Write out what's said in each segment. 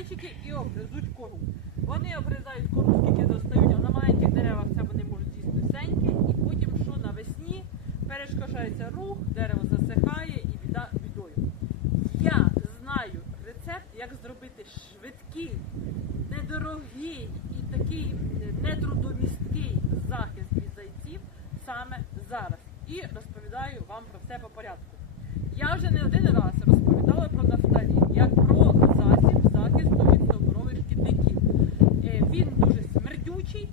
зайчики і обгризуть кору. Вони обгризають кору, скільки достають, а на маленьких деревах це вони можуть з'їсти сеньки, і потім що навесні перешкоджається рух, дерево засихає і біда бідою. Я знаю рецепт, як зробити швидкий, недорогий і такий е, нетрудомісткий захист від зайців саме зараз. І розповідаю вам про все по порядку. Я вже не один раз розповідала про нафталін, як про засіб захисту від стовбурових шкідників. Е, Він дуже смердючий,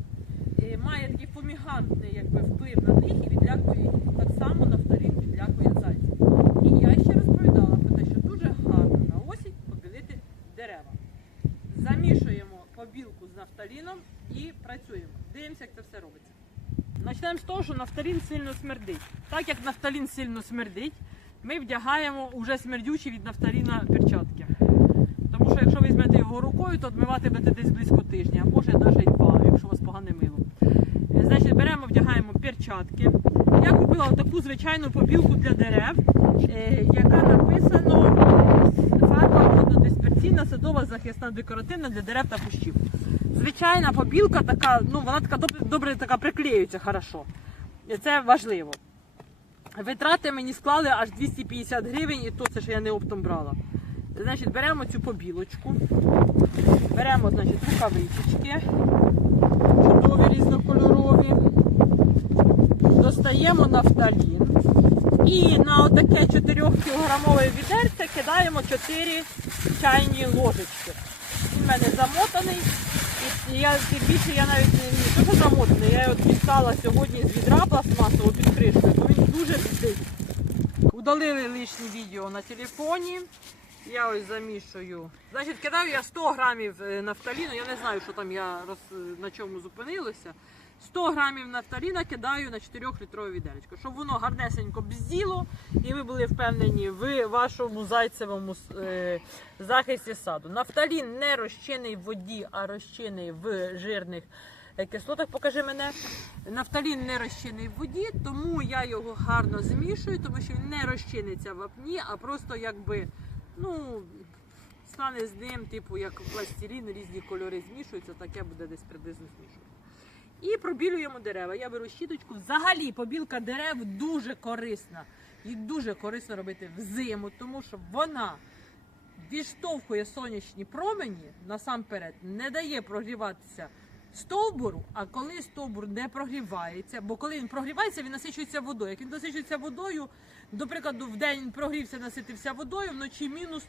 е, має такий фумігантний якби, вплив на них і відлякує їх. Так само нафталін відлякує зайців. І я ще розповідала про те, що дуже гарно на осінь побілити дерева. Замішуємо побілку нафталіном і працюємо. Дивимося, як це все робиться. Почнемо з того, що нафталін сильно смердить. Так як нафталін сильно смердить, ми вдягаємо уже смердючі від нафталіна перчатки. Тому що якщо візьмете його рукою, то відмивати будете десь близько тижня, а може навіть два, якщо у вас погане мило. Е, Значить, беремо, вдягаємо перчатки. Я купила таку звичайну побілку для дерев, е, яка написано е, фарба воднодисперсійна, садова захисна декоративна для дерев та кущів. Звичайна побілка така, ну вона така добре, добре така приклеюється хорошо. І це важливо. Витрати мені склали аж 250 гривень, і то це ж я не оптом брала. Значить, беремо цю побілочку, беремо, значить, рукавички, чудові різнокольорові, достаємо нафталін. І на отаке 4-кілограмове відерце кидаємо 4 чайні ложечки. Він в мене замотаний. Я більше я навіть не, не то, що я його дістала сьогодні з відра пластмасового під кришкою, бо він дуже бідить. Удалили лишні відео на телефоні. Я ось замішую. Значить, кидаю я 100 грамів е, нафталіну. Я не знаю, що там я роз, на чому зупинилася. 100 грамів нафталіна кидаю на 4-літрове відеречко, щоб воно гарнесенько бзділо і ви були впевнені в вашому зайцевому е, захисті саду. Нафталін не розчинний в воді, а розчинний в жирних е, кислотах. Покажи мене. Нафталін не розчинний в воді, тому я його гарно змішую, тому що він не розчиниться в вапні, а просто якби ну, стане з ним, типу, як пластилін, різні кольори змішуються, таке буде десь приблизно змішувати. І пробілюємо дерева. Я беру щіточку. Взагалі побілка дерев дуже корисна. І дуже корисно робити взиму, тому що вона відштовхує сонячні промені насамперед, не дає прогріватися стовбуру, а коли стовбур не прогрівається, бо коли він прогрівається, він насичується водою. Як він насичується водою, до прикладу, в день прогрівся, наситився водою, вночі мінус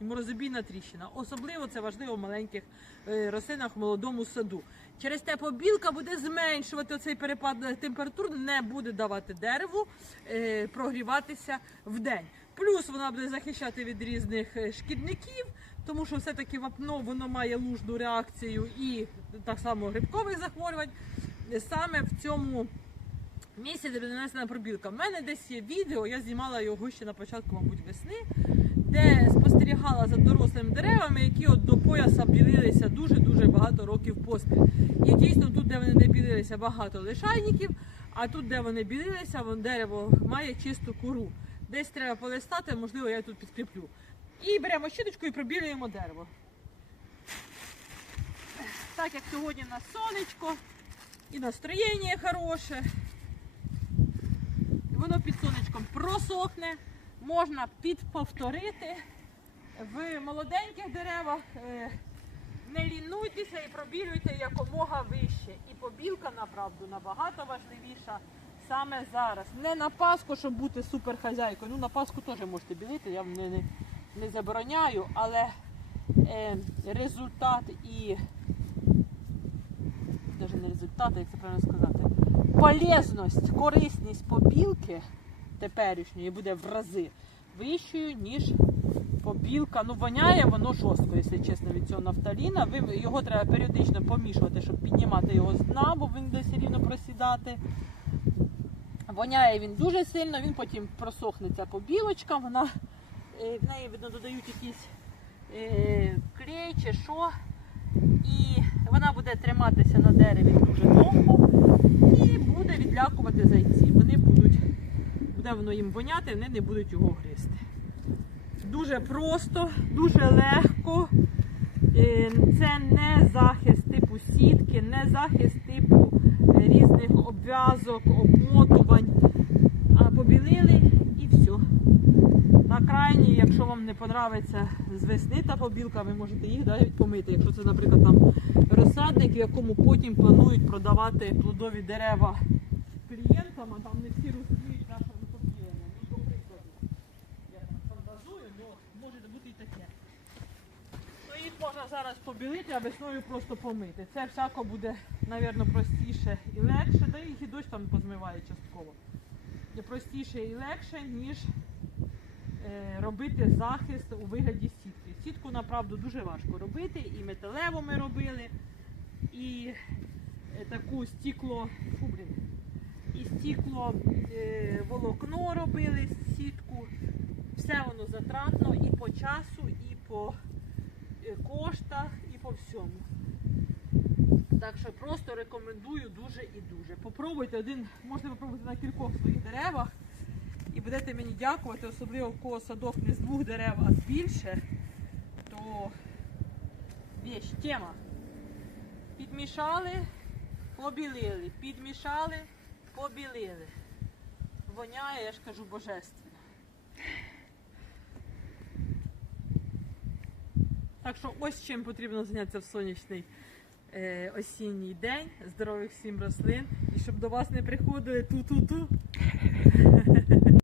і морозобійна тріщина. Особливо це важливо в маленьких е, рослинах в молодому саду. Через те побілка буде зменшувати цей перепад е, температур, не буде давати дереву е, прогріватися в день. Плюс вона буде захищати від різних шкідників, тому що все-таки вапно воно має лужну реакцію і так само грибкових захворювань. Саме в цьому місці, де буде нанесена пробілка. У мене десь є відео, я знімала його ще на початку, мабуть, весни, де спостерігала за дорослими деревами, які от до пояса білилися дуже-дуже багато років поспіль. І дійсно тут, де вони не білилися, багато лишайників, а тут, де вони білилися, вон дерево має чисту кору. Десь треба полистати, можливо, я тут підкріплю. І беремо щіточку і пробілюємо дерево. Так як сьогодні у нас сонечко і настроєння хороше, воно під сонечком просохне, можна підповторити. В молоденьких деревах е, не лінуйтеся і пробілюйте якомога вище. І побілка, направду, набагато важливіша саме зараз. Не на Пасху, щоб бути суперхазяйкою. Ну, на Пасху теж можете білити, я вам не, не, не забороняю, але е, результат і навіть не результат, як це правильно сказати, полезність, корисність побілки теперішньої буде в рази вищою, ніж побілка. Ну, воняє воно жорстко, якщо чесно, від цього нафталіна. Ви, його треба періодично помішувати, щоб піднімати його з дна, бо він десь рівно просідати. Воняє він дуже сильно, він потім просохне ця побілочка, вона, е, в неї видно додають якийсь е, клей чи що. І вона буде триматися на дереві дуже довго і буде відлякувати зайців. Вони будуть, буде воно їм воняти, вони не будуть його гризти. Дуже просто, дуже легко. Е, Це не захист типу сітки, не захист типу е, різних обв'язок, обмотувань. А побілили і все. На крайні, якщо вам не подобається з весни та побілка, ви можете їх навіть помити. Якщо це, наприклад, там розсадник, в якому потім планують продавати плодові дерева клієнтам, а там не всі розуміють наше побілення. Ну, до прикладу, я там фантазую, але може бути і таке. Ну, їх можна зараз побілити, а весною просто помити. Це всяко буде, мабуть, простіше і легше, їх і дощ там позмиває частково. І простіше і легше, ніж е, робити захист у вигляді сітки. Сітку, направду, дуже важко робити. І металеву ми робили, і е, таку стікло, фу, блін, і стікло е, волокно робили сітку. Все воно затратно і по часу, і по коштах, і по всьому. Так що просто рекомендую дуже і дуже. Попробуйте один, можете попробувати на кількох своїх деревах і будете мені дякувати, особливо в кого садок не з двох дерев, а з більше, то вещь, тема. Підмішали, побілили, підмішали, побілили. Воняє, я ж кажу, божественно. Так що ось чим потрібно зайнятися в сонячний е, осінній день. Здорових всім рослин. І щоб до вас не приходили ту-ту-ту.